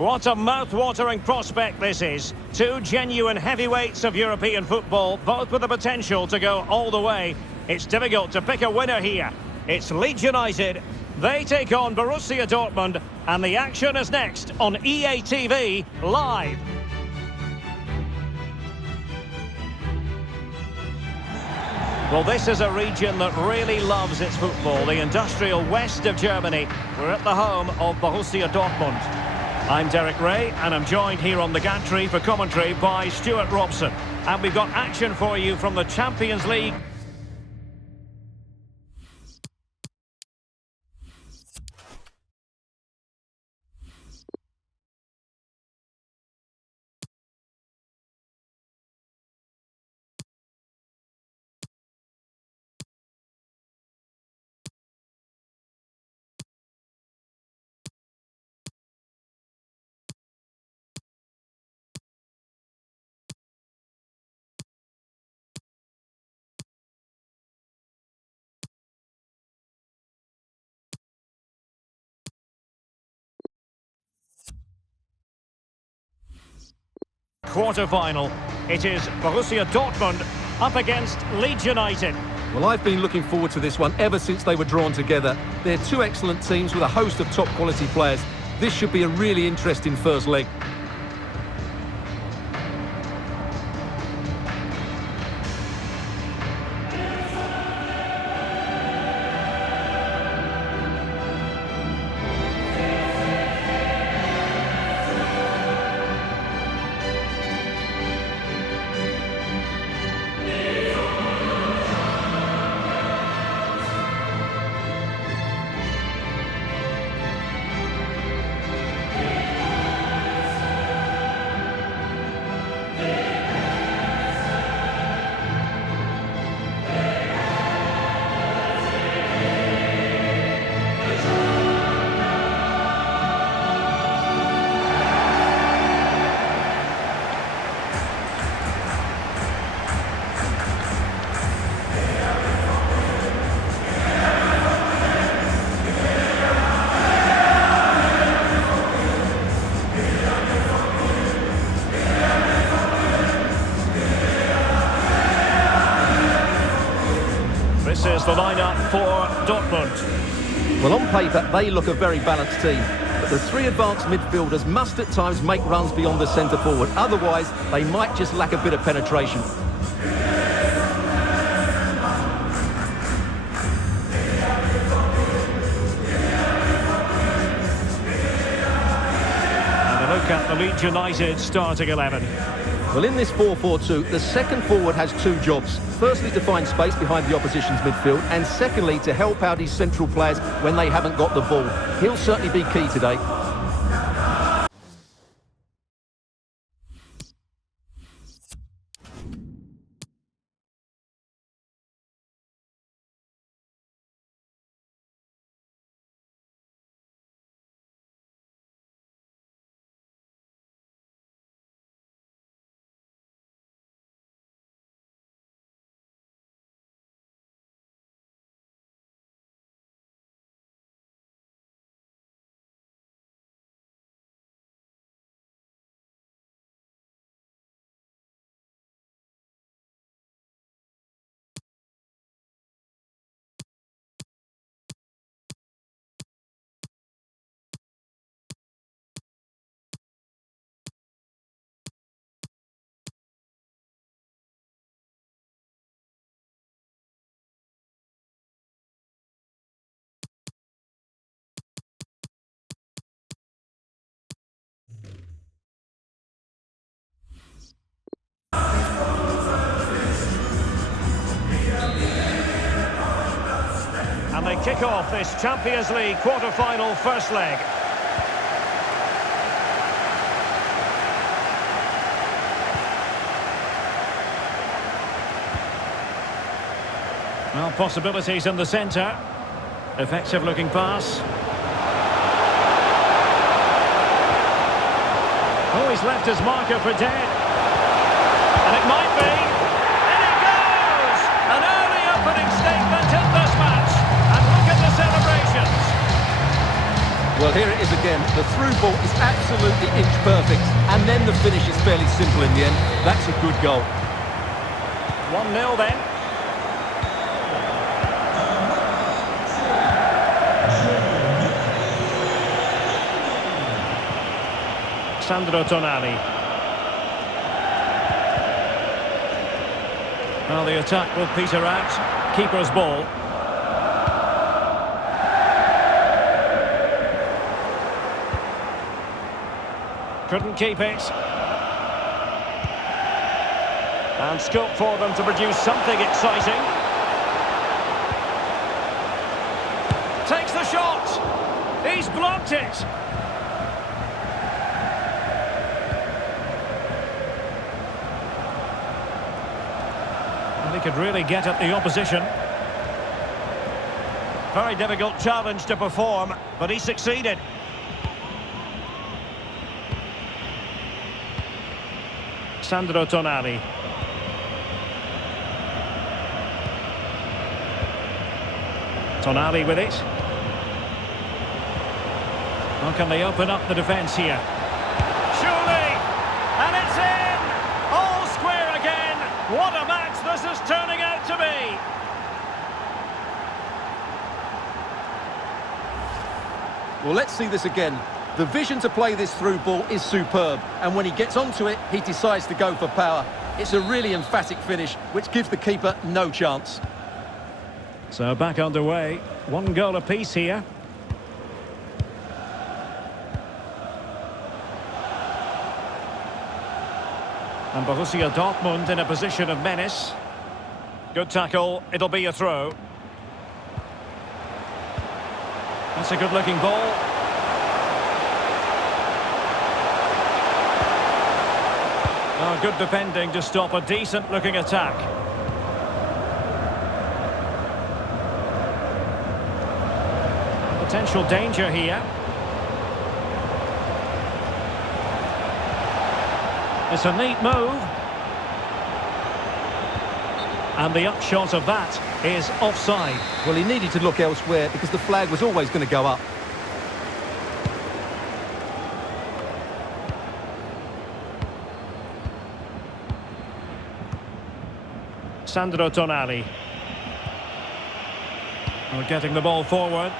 What a mouth-watering prospect this is. Two genuine heavyweights of European football, both with the potential to go all the way. It's difficult to pick a winner here. It's Leeds United. They take on Borussia Dortmund, and the action is next on EA TV Live. Well, this is a region that really loves its football, the industrial west of Germany. We're at the home of Borussia Dortmund. I'm Derek Ray, and I'm joined here on the gantry for commentary by Stuart Robson. And we've got action for you from the Champions League. Quarter-final. It is Borussia Dortmund up against Leeds United. Well, I've been looking forward to this one ever since they were drawn together. They're two excellent teams with a host of top-quality players. This should be a really interesting first leg. This is the lineup for Dortmund. Well, on paper, they look a very balanced team. But the three advanced midfielders must at times make runs beyond the centre forward. Otherwise, they might just lack a bit of penetration. And a look at the Leeds United starting 11. Well, in this 4-4-2, the second forward has two jobs. Firstly, to find space behind the opposition's midfield, and secondly, to help out his central players when they haven't got the ball. He'll certainly be key today. And they kick off this Champions League quarter-final first leg. Well, possibilities in the centre. Effective looking pass. Oh, he's left his marker for dead. And it might be. And it goes! An early opening statement in this match. And look at the celebrations. Well, here it is again. The through ball is absolutely inch perfect. And then the finish is fairly simple in the end. That's a good goal. 1-0 then. Sandro Tonali. Well, the attack will peter out. Keeper's ball. Couldn't keep it. And scope for them to produce something exciting. Takes the shot. He's blocked it. And he could really get at the opposition. Very difficult challenge to perform, but he succeeded. Sandro Tonali. Tonali with it. How can they open up the defence here? Surely! And it's in! All square again! What a match this is turning out to be! Well, let's see this again. The vision to play this through ball is superb, and when he gets onto it, he decides to go for power. It's a really emphatic finish, which gives the keeper no chance. So back underway. 1 goal apiece here. And Borussia Dortmund in a position of menace. Good tackle. It'll be a throw. That's a good-looking ball. Oh, good defending to stop a decent-looking attack. Potential danger here. It's a neat move. And the upshot of that is offside. Well, he needed to look elsewhere because the flag was always going to go up. Sandro Tonali. Oh, getting the ball forward.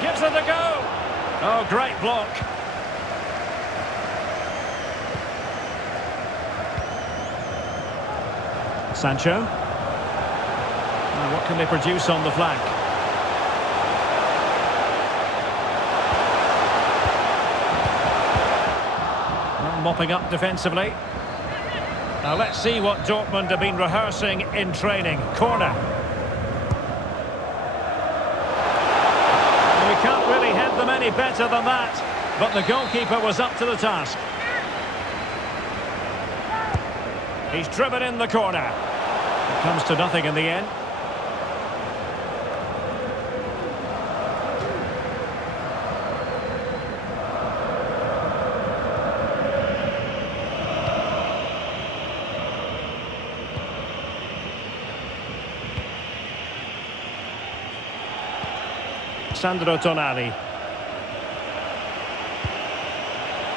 Gives it a go. Oh, great block. Sancho. Oh, what can they produce on the flank? Oh, mopping up defensively. Now let's see what Dortmund have been rehearsing in training. Corner. We can't really head them any better than that, but the goalkeeper was up to the task. He's driven in the corner. It comes to nothing in the end. Sandro Tonali.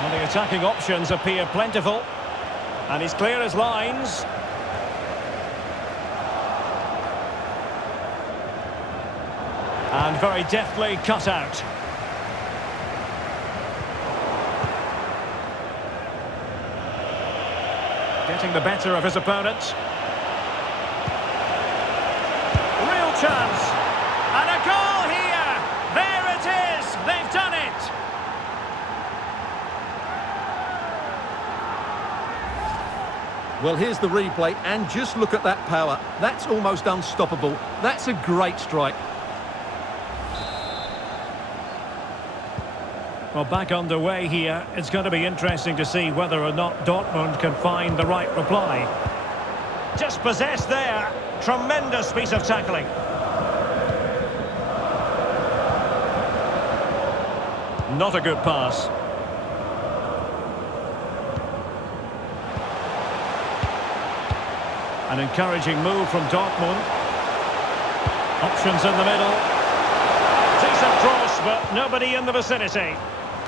Well, the attacking options appear plentiful. And he's clear as lines. And very deftly cut out. Getting the better of his opponent. Real chance. And a goal here. There it is. They've done it. Well, here's the replay, and just look at that power. That's almost unstoppable. That's a great strike. Well, back underway here. It's going to be interesting to see whether or not Dortmund can find the right reply. Just possessed there. Tremendous piece of tackling. Not a good pass. An encouraging move from Dortmund. Options in the middle. Decent cross, but nobody in the vicinity.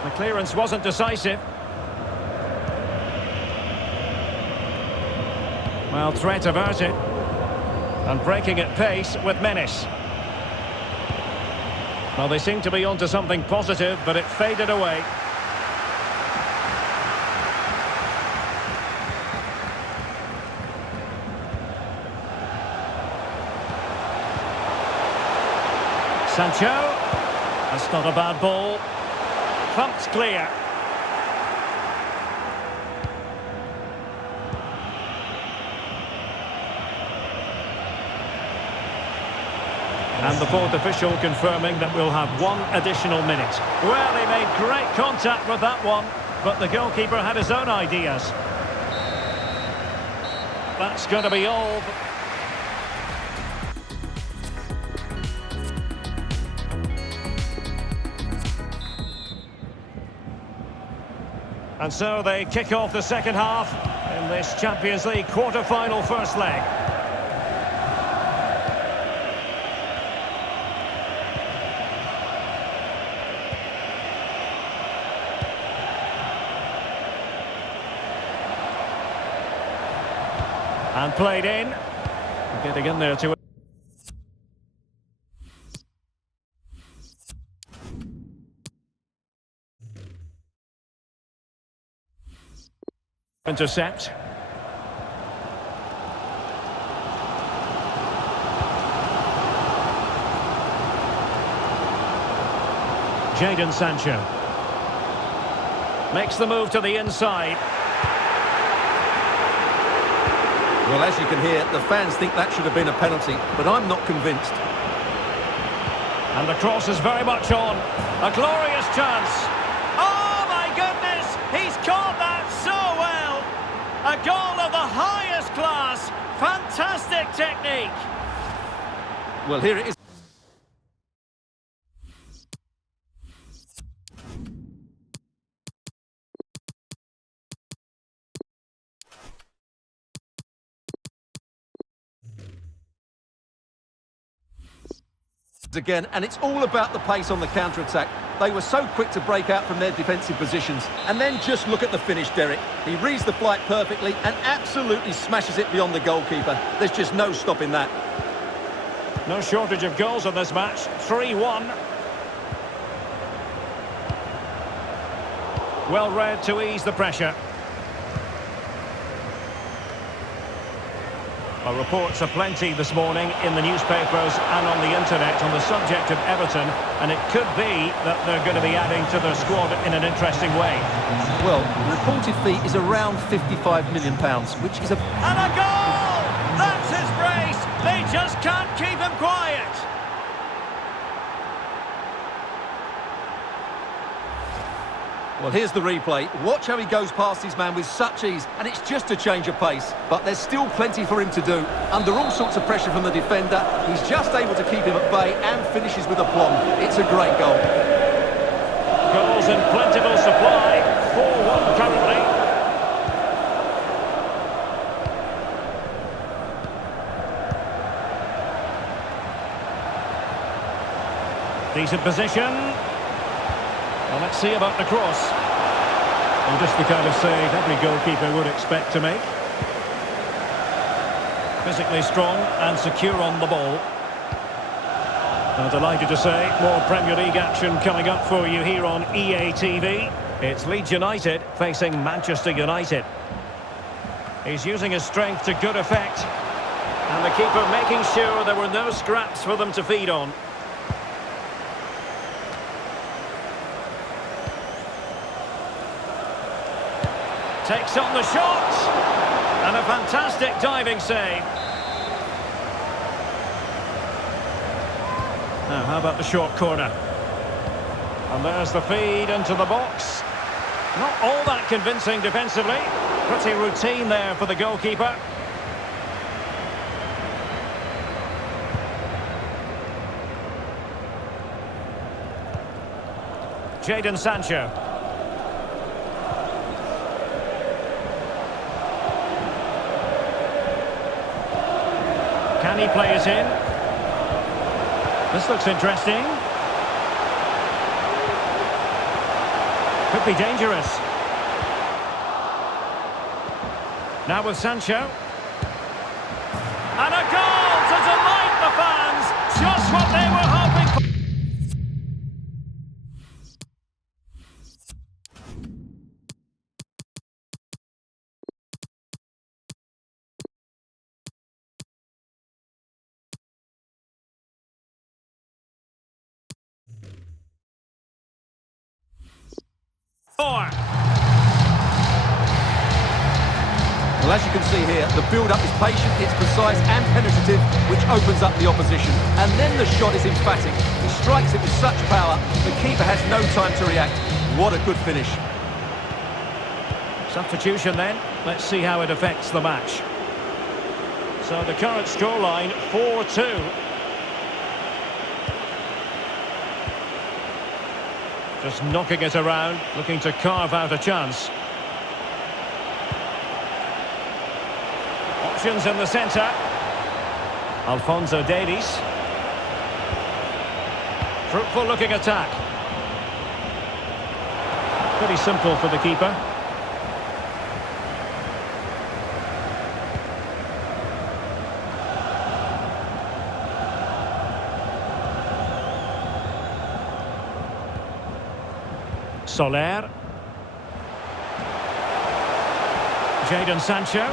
The clearance wasn't decisive. Well, threat averted. And breaking at pace with menace. Well, they seem to be onto something positive, but it faded away. Sancho. That's not a bad ball. Pumped clear. And the fourth official confirming that we'll have one additional minute. Well, he made great contact with that one, but the goalkeeper had his own ideas. That's going to be all. And so they kick off the second half in this Champions League quarter-final first leg. And played in. Getting in there to it. Intercept. Jadon Sancho. Makes the move to the inside. Well, as you can hear, the fans think that should have been a penalty, but I'm not convinced. And the cross is very much on. A glorious chance. Oh, my goodness! He's caught that so well! A goal of the highest class. Fantastic technique. Well, here it is. Again, and it's all about the pace on the counter-attack. They were so quick to break out from their defensive positions. And then just look at the finish, Derek. He reads the flight perfectly and absolutely smashes it beyond the goalkeeper. There's just no stopping that. No shortage of goals in this match. 3-1. Well read to ease the pressure. Well, reports are plenty this morning in the newspapers and on the internet on the subject of Everton, and it could be that they're going to be adding to their squad in an interesting way. Well, the reported fee is around £55 million, which is a... And a goal! That's his brace! They just can't keep him quiet! Well, here's the replay. Watch how he goes past his man with such ease, and it's just a change of pace. But there's still plenty for him to do. Under all sorts of pressure from the defender, he's just able to keep him at bay and finishes with aplomb. It's a great goal. Goals in plentiful supply. 4-1 currently. Decent position. Well, let's see about the cross. Well, just the kind of save every goalkeeper would expect to make. Physically strong and secure on the ball. I'm delighted to say more Premier League action coming up for you here on EA TV. It's Leeds United facing Manchester United. He's using his strength to good effect. And the keeper making sure there were no scraps for them to feed on. Takes on the shot, and a fantastic diving save. Now, how about the short corner? And there's the feed into the box. Not all that convincing defensively. Pretty routine there for the goalkeeper. Jadon Sancho. Can he play it in? This looks interesting. be dangerous. Now with Sancho. And a goal to delight the fans. Just what they were hoping for. Well, as you can see here, the build-up is patient, it's precise and penetrative, which opens up the opposition. And then the shot is emphatic. He strikes it with such power, the keeper has no time to react. What a good finish. Substitution then. Let's see how it affects the match. So the current scoreline, 4-2. Just knocking it around, looking to carve out a chance. Options in the centre. Alphonso Davies. Fruitful looking attack. Pretty simple for the keeper. Soler. Jadon Sancho.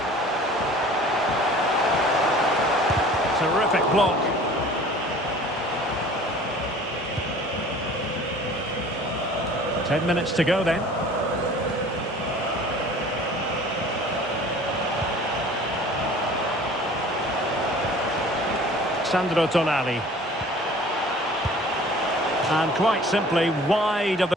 Terrific block. Ten minutes to go then. Sandro Tonali. And quite simply wide of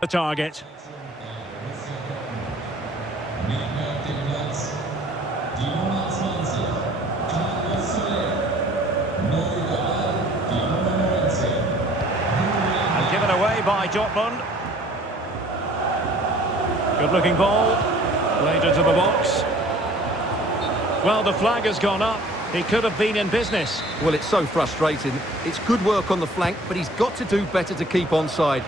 the target. And given away by Dortmund. Good looking ball. Played into the box. Well, the flag has gone up. He could have been in business. Well, it's so frustrating. It's good work on the flank, but he's got to do better to keep onside.